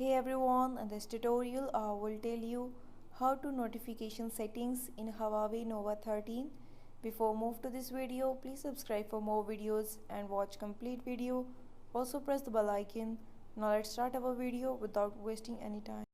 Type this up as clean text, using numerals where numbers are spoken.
Hey everyone, in this tutorial I will tell you how to notification settings in Huawei Nova 13. Before move to this video, please subscribe for more videos and watch complete video. Also press the bell icon. Now let's start our video without wasting any time.